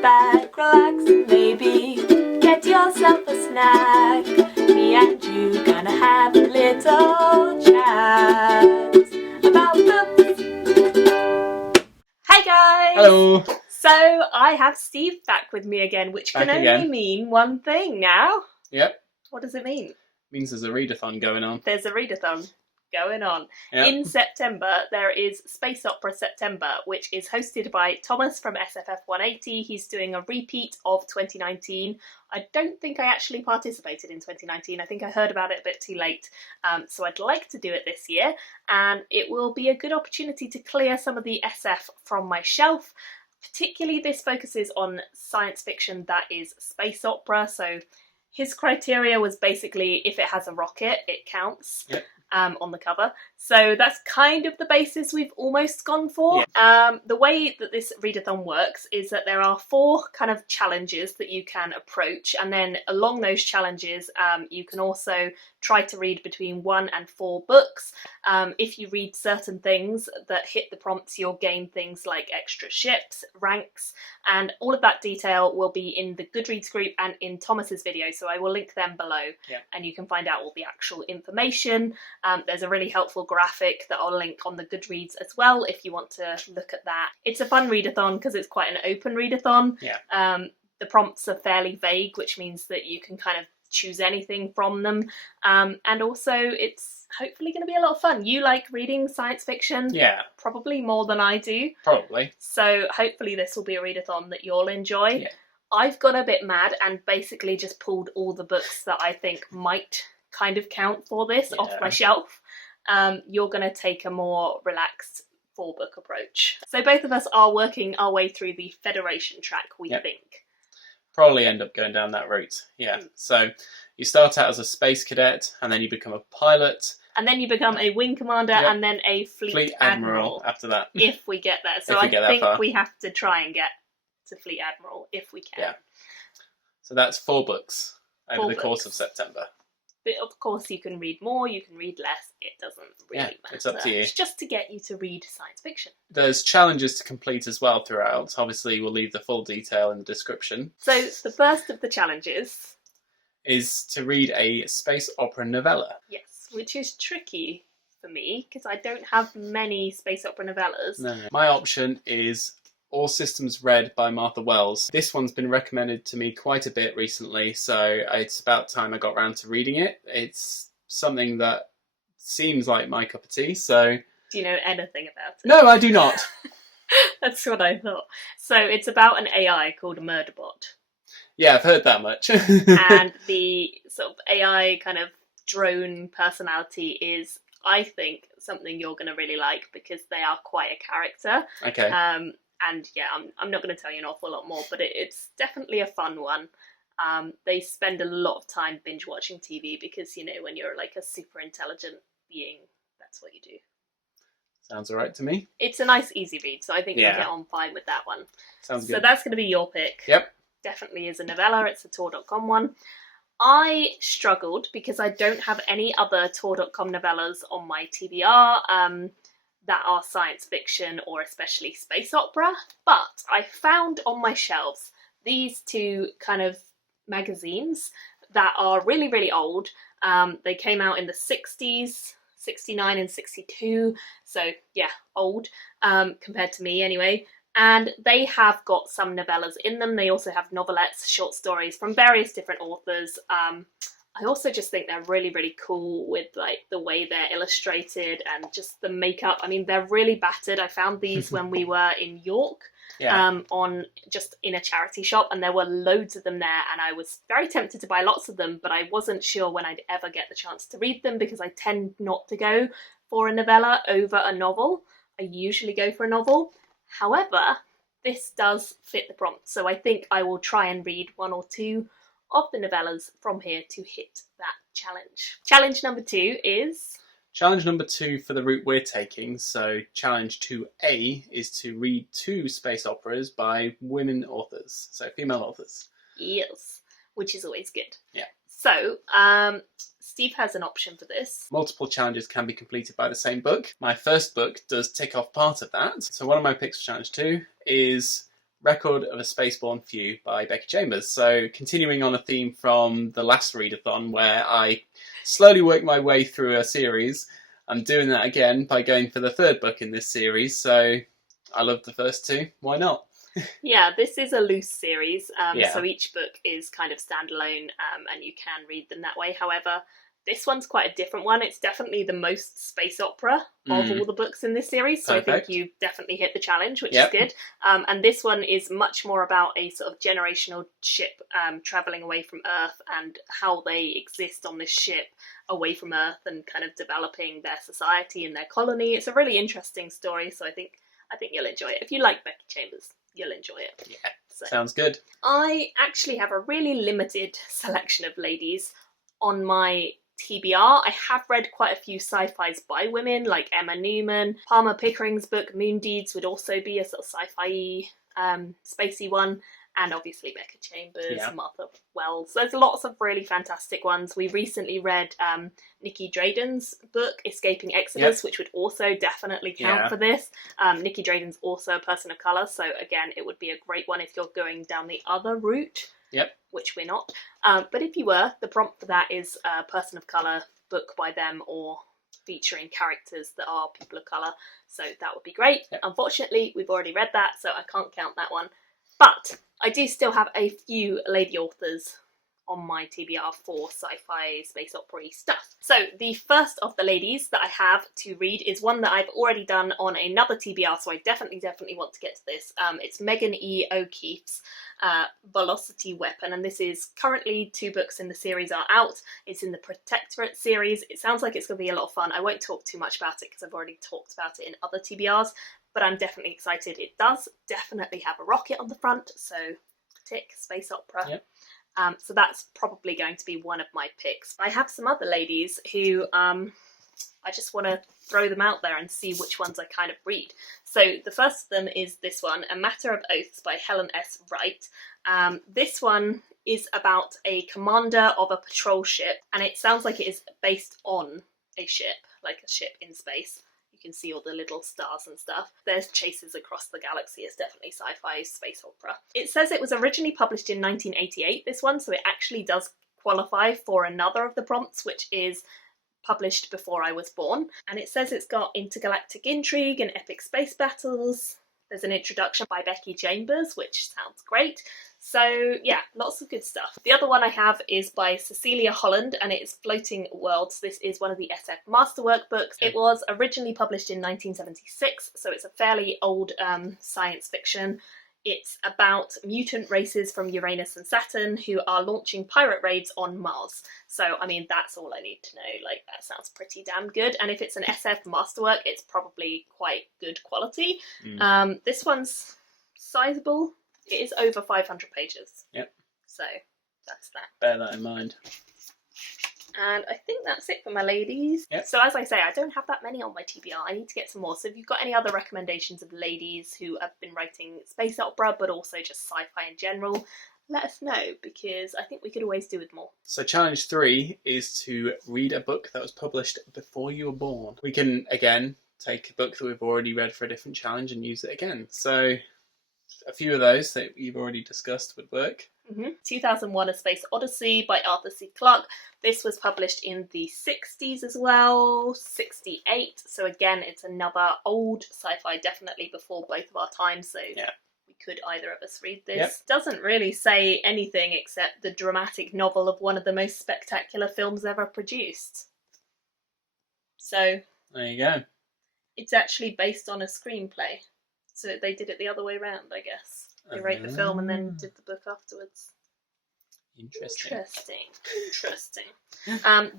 back, relax, and maybe get yourself a snack. Me and you gonna have a little chat about books. Hi guys! Hello! So I have Steve back with me again, which can Back only again. mean one thing now. Yep. What does it mean? Means there's a readathon going on. There's a readathon going on. Yep. In September, there is Space Opera September, which is hosted by Thomas from SFF 180. He's doing a repeat of 2019. I don't think I actually participated in 2019. I think I heard about it a bit too late. So I'd like to do it this year, and it will be a good opportunity to clear some of the SF from my shelf. Particularly, this focuses on science fiction that is space opera. So his criteria was basically if it has a rocket, it counts. Yep. On the cover. So that's kind of the basis we've almost gone for. Yeah. The way that this readathon works is that there are 4 kind of challenges that you can approach, and then along those challenges you can also try to read between 1 and 4 books. If you read certain things that hit the prompts, you'll gain things like extra ships, ranks, and all of that detail will be in the Goodreads group and in Thomas's video, so I will link them below. Yeah. And you can find out all the actual information. There's a really helpful graphic that I'll link on the Goodreads as well if you want to look at that. It's a fun readathon because it's quite an open readathon. Yeah. The prompts are fairly vague, which means that you can kind of choose anything from them. And also it's hopefully going to be a lot of fun. You like reading science fiction? Yeah. Probably more than I do. Probably. So hopefully this will be a readathon that you'll enjoy. Yeah. I've got a bit mad and basically just pulled all the books that I think might kind of count for this off my shelf. You're going to take a more relaxed 4-book approach. So both of us are working our way through the Federation track, we think. Probably end up going down that route, yeah. So you start out as a space cadet, and then you become a pilot. And then you become a wing commander, and then a fleet admiral after that. If we get there. So I think we have to try and get to fleet admiral if we can. Yeah. So that's 4 books over the course of September. But of course you can read more, you can read less, it doesn't really matter. It's up to you. It's just to get you to read science fiction. There's challenges to complete as well throughout. Obviously we'll leave the full detail in the description. So the first of the challenges is to read a space opera novella. Yes, which is tricky for me because I don't have many space opera novellas. No. My option is All Systems Red by Martha Wells. This one's been recommended to me quite a bit recently, so it's about time I got round to reading it. It's something that seems like my cup of tea, so... Do you know anything about it? No, I do not. That's what I thought. So it's about an AI called a Murderbot. Yeah, I've heard that much. And the sort of AI kind of drone personality is, I think, something you're going to really like because they are quite a character. Okay. And yeah, I'm not going to tell you an awful lot more, but it's definitely a fun one. They spend a lot of time binge watching TV because, you know, when you're like a super intelligent being, that's what you do. Sounds alright to me. It's a nice, easy read, so I think you'll get on fine with that one. Sounds good. So that's going to be your pick. Yep. Definitely is a novella. It's a Tor.com one. I struggled because I don't have any other Tor.com novellas on my TBR. That are science fiction or especially space opera, but I found on my shelves these 2 kind of magazines that are really, really old. They came out in the 60s, 69 and 62, so yeah, old, compared to me anyway. And they have got some novellas in them. They also have novelettes, short stories from various different authors. I also just think they're really, really cool with like the way they're illustrated and just the makeup. I mean, they're really battered. I found these when we were in York, on just in a charity shop, and there were loads of them there, and I was very tempted to buy lots of them, but I wasn't sure when I'd ever get the chance to read them because I tend not to go for a novella over a novel. I usually go for a novel. However, this does fit the prompt, so I think I will try and read 1 or 2 of the novellas from here to hit that challenge. Challenge number 2 is... Challenge number 2 for the route we're taking, so challenge 2A, is to read 2 space operas by women authors, so female authors. Yes, which is always good. Yeah. So, Steve has an option for this. Multiple challenges can be completed by the same book. My first book does tick off part of that. So one of my picks for challenge 2 is Record of a Spaceborne Few by Becky Chambers. So continuing on a theme from the last readathon where I slowly worked my way through a series, I'm doing that again by going for the third book in this series. So I loved the first two. Why not? Yeah, this is a loose series, so each book is kind of standalone, and you can read them that way. However, this one's quite a different one. It's definitely the most space opera of all the books in this series, so I think you definitely hit the challenge, which is good. And this one is much more about a sort of generational ship travelling away from Earth and how they exist on this ship away from Earth and kind of developing their society and their colony. It's a really interesting story, so I think you'll enjoy it. If you like Becky Chambers, you'll enjoy it. Yeah, so, sounds good. I actually have a really limited selection of ladies on my TBR. I have read quite a few sci-fis by women, like Emma Newman. Palmer Pickering's book Moon Deeds would also be a sort of sci-fi spacey one. And obviously Becca Chambers, Martha Wells. There's lots of really fantastic ones. We recently read Nikki Drayden's book, Escaping Exodus, which would also definitely count for this. Nikki Drayden's also a person of colour, so again, it would be a great one if you're going down the other route, which we're not. But if you were, the prompt for that is a person of colour book by them or featuring characters that are people of colour, so that would be great. Unfortunately, we've already read that, so I can't count that one. But I do still have a few lady authors on my TBR for sci-fi space opera stuff. So the first of the ladies that I have to read is one that I've already done on another TBR, so I definitely want to get to this. It's Megan E. O'Keefe's Velocity Weapon, and this is currently 2 books in the series are out. It's in the Protectorate series. It sounds like it's going to be a lot of fun. I won't talk too much about it because I've already talked about it in other TBRs, but I'm definitely excited. It does definitely have a rocket on the front, so tick, space opera. So that's probably going to be one of my picks. I have some other ladies who I just want to throw them out there and see which ones I kind of read. So the first of them is this one, A Matter of Oaths by Helen S. Wright. This one is about a commander of a patrol ship, and it sounds like it is based on a ship, like a ship in space. You can see all the little stars and stuff. There's chases across the galaxy. It's definitely sci-fi space opera. It says it was originally published in 1988, this one, so it actually does qualify for another of the prompts, which is published before I was born. And it says it's got intergalactic intrigue and epic space battles. There's an introduction by Becky Chambers, which sounds great. So yeah, lots of good stuff. The other one I have is by Cecilia Holland, and it's Floating Worlds. This is one of the SF Masterwork books. It was originally published in 1976, so it's a fairly old science fiction. It's about mutant races from Uranus and Saturn who are launching pirate raids on Mars. So, I mean, that's all I need to know. Like, that sounds pretty damn good. And if it's an SF Masterwork, it's probably quite good quality. This one's sizable. It is over 500 pages. So, that's that. Bear that in mind. And I think that's it for my ladies. So as I say, I don't have that many on my TBR. I need to get some more. So if you've got any other recommendations of ladies who have been writing space opera, but also just sci-fi in general, let us know, because I think we could always do with more. So challenge 3 is to read a book that was published before you were born. We can, again, take a book that we've already read for a different challenge and use it again. So a few of those that you've already discussed would work. 2001 A Space Odyssey by Arthur C. Clarke. This was published in the 60s as well, 68. So again, it's another old sci-fi, definitely before both of our times. So we could either of us read this. Doesn't really say anything except the dramatic novel of one of the most spectacular films ever produced. So there you go. It's actually based on a screenplay. So they did it the other way around, I guess. They wrote the film and then did the book afterwards. Interesting.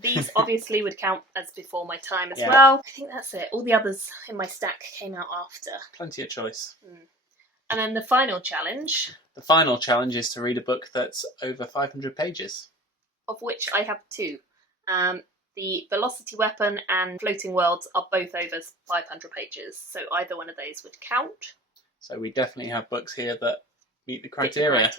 These obviously would count as before my time as well. I think that's it. All the others in my stack came out after. Plenty of choice. And then the final challenge. The final challenge is to read a book that's over 500 pages. Of which I have 2. The Velocity Weapon and Floating Worlds are both over 500 pages, so either one of those would count. So we definitely have books here that meet the criteria.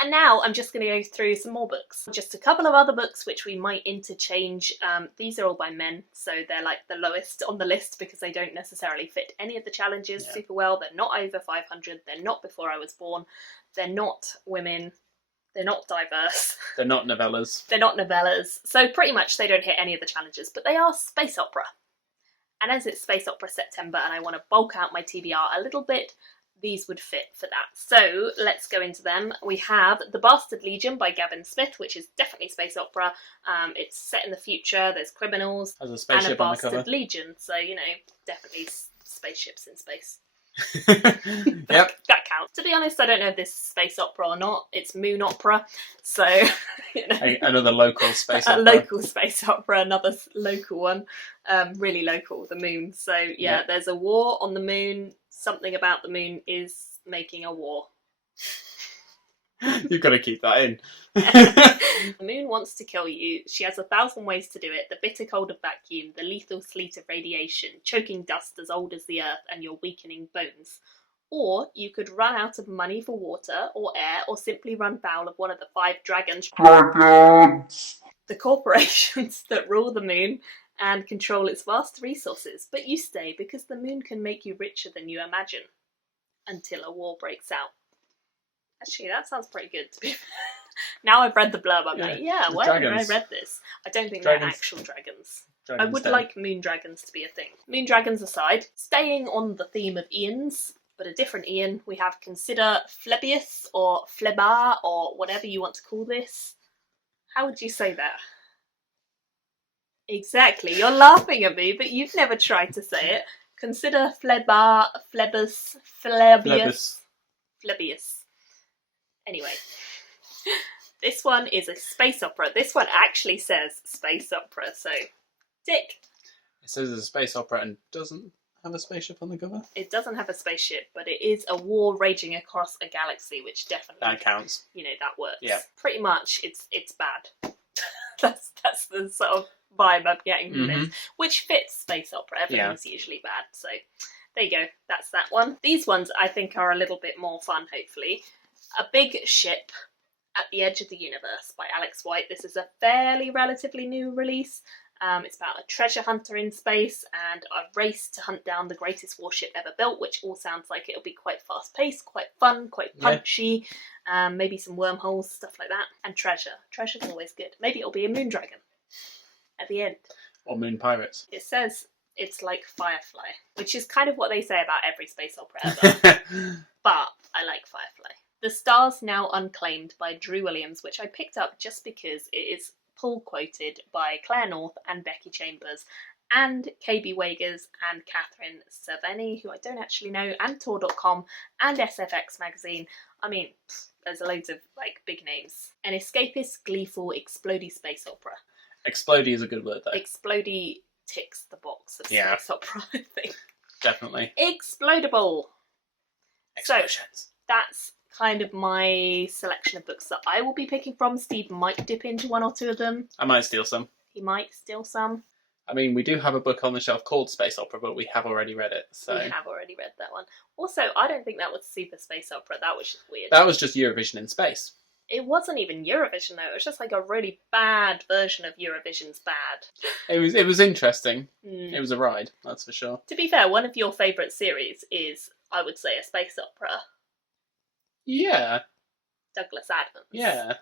And now I'm just going to go through some more books. Just a couple of other books which we might interchange. These are all by men, so they're like the lowest on the list because they don't necessarily fit any of the challenges super well. They're not over 500, they're not before I was born, they're not women, they're not diverse. They're not novellas. They're not novellas. So pretty much they don't hit any of the challenges, but they are space opera. And as it's Space Opera September and I want to bulk out my TBR a little bit, these would fit for that. So let's go into them. We have The Bastard Legion by Gavin Shmidt, which is definitely space opera. It's set in the future, there's criminals, Has a spaceship and a on the cover. Bastard Legion. So, you know, definitely spaceships in space. Yep. That counts. To be honest, I don't know if this is space opera or not. It's moon opera. So, you know. Another local space opera. A local space opera, another local one. Really local, the moon. So, yeah, there's a war on the moon. Something about the moon is making a war. You've got to keep that in. The moon wants to kill you. She has 1,000 ways to do it. The bitter cold of vacuum, the lethal sleet of radiation, choking dust as old as the earth, and your weakening bones. Or you could run out of money for water or air, or simply run foul of one of the 5 dragons. The corporations that rule the moon and control its vast resources. But you stay because the moon can make you richer than you imagine. Until a war breaks out. Actually, that sounds pretty good to be. Now I've read the blurb, I'm like, yeah, why haven't I read this? I don't think they're actual dragons. I would like moon dragons to be a thing. Moon dragons aside, staying on the theme of Ians, but a different Ian, we have Consider Phlebius or Phlebar or whatever you want to call this. How would you say that? Exactly, you're laughing at me, but you've never tried to say it. Consider Phlebar, Phlebus, Phlebius. Phlebius. Anyway, this one is a space opera. This one actually says space opera, so tick. It says it's a space opera and doesn't have a spaceship on the cover? It doesn't have a spaceship, but it is a war raging across a galaxy, which definitely... That counts. You know, that works. Yeah. Pretty much, it's bad. that's the sort of vibe I'm getting from this, which fits space opera. Everything's usually bad, so there you go. That's that one. These ones, I think, are a little bit more fun, hopefully. A Big Ship at the Edge of the Universe by Alex White. This is a fairly relatively new release. It's about a treasure hunter in space and a race to hunt down the greatest warship ever built, which all sounds like it'll be quite fast-paced, quite fun, quite punchy, maybe some wormholes, stuff like that. And treasure. Treasure's always good. Maybe it'll be a moon dragon at the end. Or moon pirates. It says it's like Firefly, which is kind of what they say about every space opera ever. But I like Firefly. The Stars Now Unclaimed by Drew Williams, which I picked up just because it is pull quoted by Claire North and Becky Chambers and KB Wagers and Catherine Cerveni, who I don't actually know, and Tor.com and SFX magazine. I mean, there's loads of like big names. An escapist, gleeful, explodey space opera. Explodey is a good word though. Explodey ticks the box of space opera, I think. Definitely. Explodable. Explosions. So, that's kind of my selection of books that I will be picking from. Steve might dip into one or two of them. I might steal some. He might steal some. I mean, we do have a book on the shelf called Space Opera, but we have already read it, so... We have already read that one. Also, I don't think that was super space opera. That was just weird. That was just Eurovision in space. It wasn't even Eurovision, though. It was just like a really bad version of Eurovision's bad. It was interesting. It was a ride, that's for sure. To be fair, one of your favourite series is, I would say, a space opera. Yeah. Douglas Adams. Yeah.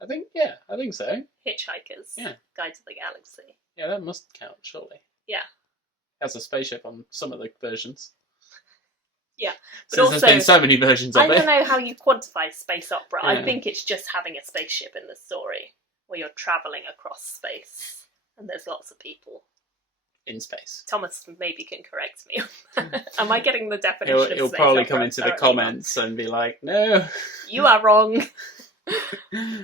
I think so. Hitchhikers. Yeah. Guide to the Galaxy. Yeah, that must count, surely. Yeah. It has a spaceship on some of the versions. Yeah. But also, there's been so many versions of it. I don't know how you quantify space opera. Yeah. I think it's just having a spaceship in the story, where you're travelling across space, and there's lots of people. In space. Thomas maybe can correct me. Am I getting the definition of space opera? He'll probably come into the comments and be like, no. You are wrong.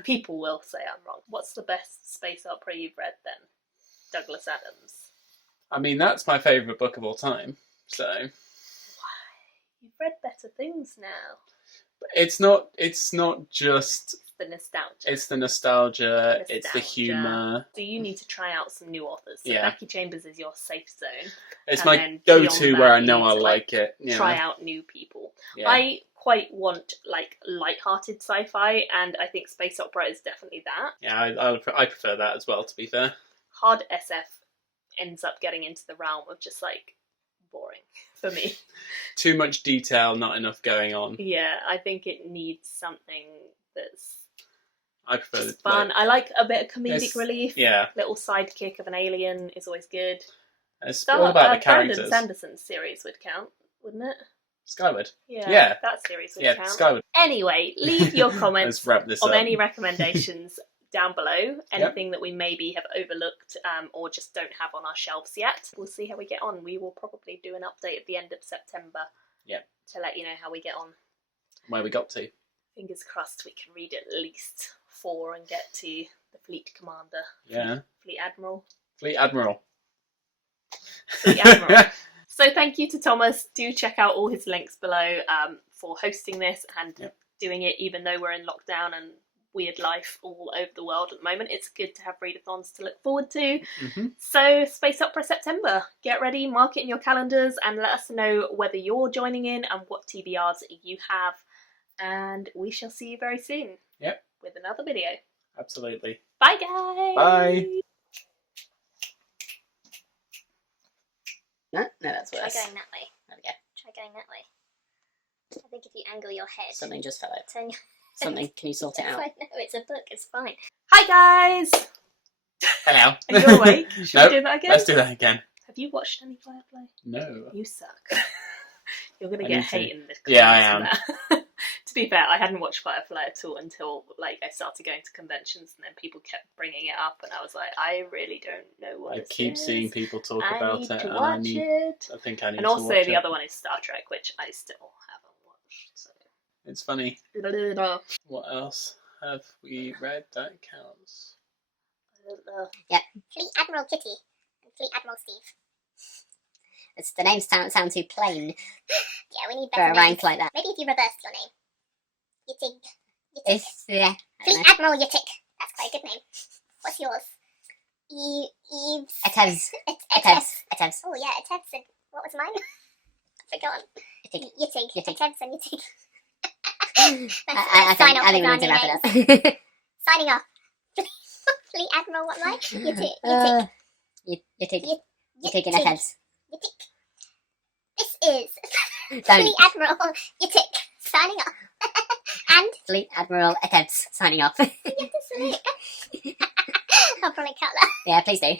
People will say I'm wrong. What's the best space opera you've read then? Douglas Adams. I mean, that's my favourite book of all time, so... Why? You've read better things now. But it's not just... The nostalgia. It's the nostalgia, it's the humour. So you need to try out some new authors. So Becky Chambers is your safe zone. It's my go-to where I know I like it. Try out new people. Yeah. I quite want like light-hearted sci-fi, and I think space opera is definitely that. Yeah, I prefer that as well, to be fair. Hard SF ends up getting into the realm of just like boring for me. Too much detail, not enough going on. Yeah, I think it needs something that's I prefer just fun. I like a bit of comedic relief. Yeah. Little sidekick of an alien is always good. It's all about the characters. Brandon Sanderson's series would count, wouldn't it? Skyward. Yeah. That series would count. Skyward. Anyway, leave your comments of up. any recommendations down below. Anything that we maybe have overlooked or just don't have on our shelves yet. We'll see how we get on. We will probably do an update at the end of September. To let you know how we get on. Where we got to. Fingers crossed we can read at least 4 and get to the Fleet Commander. Yeah. Fleet Admiral. Fleet Admiral. Fleet Admiral. So thank you to Thomas. Do check out all his links below for hosting this and doing it even though we're in lockdown and weird life all over the world at the moment. It's good to have readathons to look forward to. So Space Opera September. Get ready, mark it in your calendars and let us know whether you're joining in and what TBRs you have. And we shall see you very soon. With another video. Absolutely. Bye guys. Bye. No, that's worse. Try going that way. There we go. Try going that way. I think if you angle your head. Something just fell out. Turn your... Something. Can you sort it out? No, it's a book. It's fine. Hi guys. Hello. Are you awake? Should we do that again? Let's do that again. Have you watched any Firefly? No. You suck. You're going to get hate in this. Yeah, I am. To be fair, I hadn't watched Firefly at all until like I started going to conventions, and then people kept bringing it up, and I was like, I really don't know what. I keep seeing people talk about it, and I think I need to to watch watch it. the other one is Star Trek, which I still haven't watched. So. It's funny. What else have we read that counts? Yeah. Fleet Admiral Kitty and Fleet Admiral Steve. The names sound too plain. Yeah, we need for better a names. rank like that. Maybe if you reversed your name. Yitig. Yeah. Fleet Admiral Yitik. That's quite a good name. What's yours? Eves. Etevs. Etevs. Oh yeah, Etevs. And what was mine? I've forgotten. Yitig. Etevs and Yitig. I think we need to wrap it up. Signing off. Fleet Admiral, what am I? Yitig. Yitig and Etevs. Yitik. This is Fleet Admiral Yitik signing off. And Fleet Admiral Etevs signing off. I'll probably cut that. Yeah, please do.